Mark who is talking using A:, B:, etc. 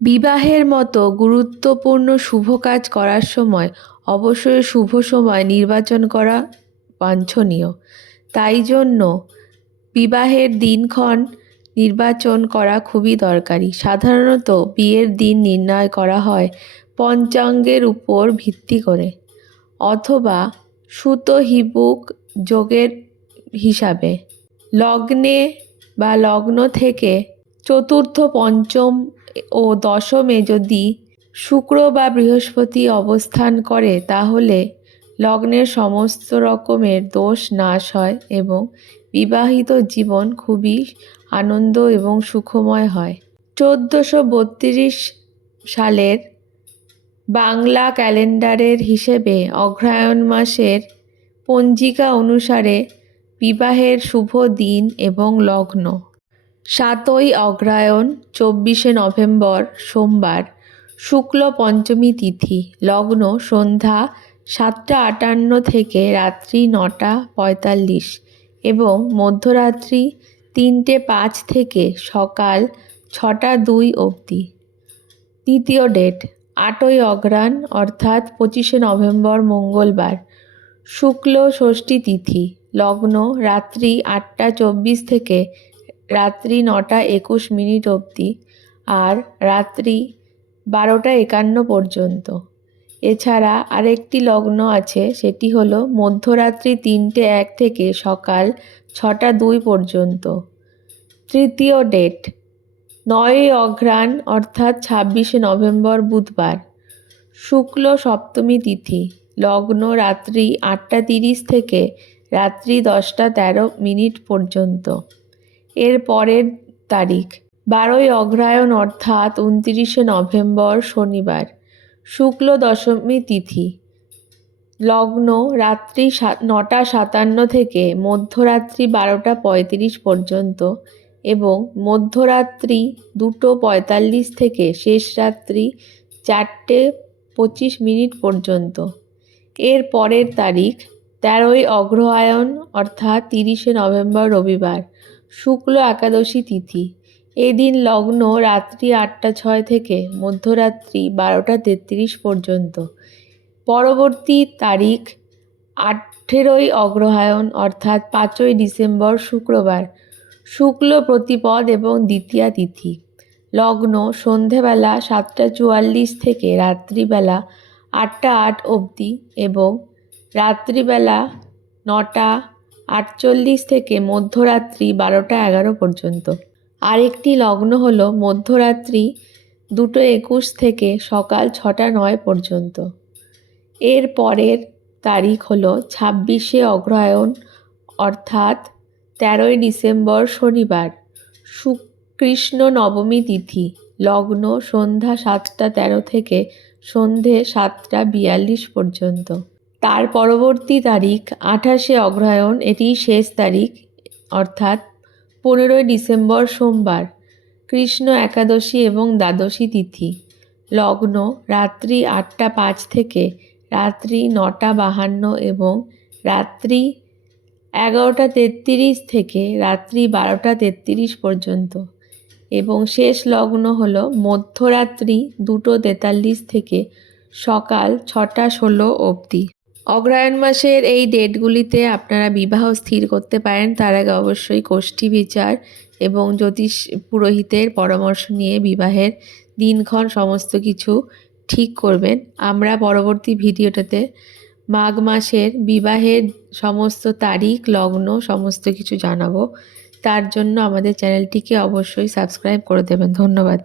A: বিবাহের মতো গুরুত্বপূর্ণ শুভ কাজ করার সময় অবশ্যই শুভ সময় নির্বাচন করা বাঞ্ছনীয়। তাই জন্য বিবাহের দিনক্ষণ নির্বাচন করা খুবই দরকারি। সাধারণত বিয়ের দিন নির্ণয় করা হয় পঞ্চাঙ্গের উপর ভিত্তি করে অথবা সুত হিবুক যোগের হিসাবে। লগ্নে বা লগ্ন থেকে চতুর্থ পঞ্চম ও দশমে যদি শুক্র বা বৃহস্পতি অবস্থান করে, তাহলে লগ্নের সমস্ত রকমের দোষ নাশ হয় এবং বিবাহিত জীবন খুবই আনন্দ এবং সুখময় হয়। চোদ্দোশো বত্রিশ সালের বাংলা ক্যালেন্ডারের হিসেবে অগ্রহায়ণ মাসের পঞ্জিকা অনুসারে বিবাহের শুভ দিন এবং লগ্ন। সাতই অগ্রহায়ণ চব্বিশে নভেম্বর, সোমবার। শুক্ল পঞ্চমী তিথি, লগ্ন, সন্ধ্যা সাতটা আটান্ন থেকে রাত্রি নটা পঁয়তাল্লিশ এবং মধ্যরাত্রি তিনটে পাঁচ থেকে সকাল ছটা দুই অবধি। দ্বিতীয় ডেট, আটই অঘ্রাণ অর্থাৎ পঁচিশে নভেম্বর মঙ্গলবার। শুক্ল ষষ্ঠী তিথি, লগ্ন, রাত্রি আটটা চব্বিশ থেকে রাত্রি নটা একুশ মিনিট অবধি আর রাত্রি বারোটা একান্ন পর্যন্ত। এছাড়া আরেকটি লগ্ন আছে, সেটি হলো মধ্যরাত্রি তিনটে এক থেকে সকাল ছটা দুই পর্যন্ত। তৃতীয় ডেট, নয়ই অঘ্রাণ, অর্থাৎ ছাব্বিশে নভেম্বর বুধবার। শুক্ল সপ্তমী তিথি, লগ্ন রাত্রি আটটা তিরিশ থেকে রাত্রি দশটা তেরো মিনিট পর্যন্ত। এর পরের তারিখ। বারোই অগ্রহায়ণ অর্থাৎ উনতিরিশে নভেম্বর শনিবার। শুক্ল দশমী তিথি। লগ্ন রাত্রি নটা সাতান্ন থেকে মধ্যরাত্রি বারোটা পঁয়ত্রিশ পর্যন্ত এবং মধ্যরাত্রি দুটো পঁয়তাল্লিশ থেকে শেষ রাত্রি চারটে পঁচিশ মিনিট পর্যন্ত। এর পরের তারিখ তেরোই অগ্রহায়ণ অর্থাৎ তিরিশে নভেম্বর রবিবার। শুক্ল একাদশী তিথি। এদিন লগ্ন রাত্রি আটটা ছয় থেকে মধ্যরাত্রি বারোটা তেত্রিশ পর্যন্ত। পরবর্তী তারিখ আঠেরোই অগ্রহায়ণ, অর্থাৎ পাঁচই ডিসেম্বর শুক্রবার। শুক্ল প্রতিপদ এবং দ্বিতীয়া তিথি। লগ্ন সন্ধেবেলা সাতটা চুয়াল্লিশ থেকে রাত্রিবেলা আটটা আট অবধি এবং রাত্রিবেলা নটা আটচল্লিশ থেকে মধ্যরাত্রি বারোটা এগারো পর্যন্ত। আরেকটি লগ্ন হলো মধ্যরাত্রি দুটো একুশ থেকে সকাল ছটা নয় পর্যন্ত। এর পরের তারিখ হলো ছাব্বিশে অগ্রহায়ণ, অর্থাৎ তেরোই ডিসেম্বর শনিবার। সুকৃষ্ণ নবমী তিথি, লগ্ন সন্ধ্যা সাতটা তেরো থেকে সন্ধে সাতটা বিয়াল্লিশ পর্যন্ত। তার পরবর্তী তারিখ আঠাশে অগ্রহায়ণ, এটি শেষ তারিখ, অর্থাৎ পনেরোই ডিসেম্বর সোমবার, কৃষ্ণ একাদশী এবং দ্বাদশী তিথি। লগ্ন রাত্রি আটটা পাঁচ থেকে রাত্রি নটা বাহান্ন এবং রাত্রি এগারোটা তেত্রিশ থেকে রাত্রি বারোটা তেত্রিশ পর্যন্ত। এবং শেষ লগ্ন হল মধ্যরাত্রি দুটো তেতাল্লিশ থেকে সকাল ছটা ষোলো অবধি। অগ্রহায়ণ মাসের এই ডেটগুলিতে আপনারা বিবাহ স্থির করতে পারেন। তার আগে অবশ্যই কোষ্ঠী বিচার এবং জ্যোতিষ পুরোহিতের পরামর্শ নিয়ে বিবাহের দিনক্ষণ সমস্ত কিছু ঠিক করবেন। আমরা পরবর্তী ভিডিওটাতে মাঘ মাসের বিবাহের সমস্ত তারিখ, লগ্ন সমস্ত কিছু জানাব। তার জন্য আমাদের চ্যানেলটিকে অবশ্যই সাবস্ক্রাইব করে দেবেন। ধন্যবাদ।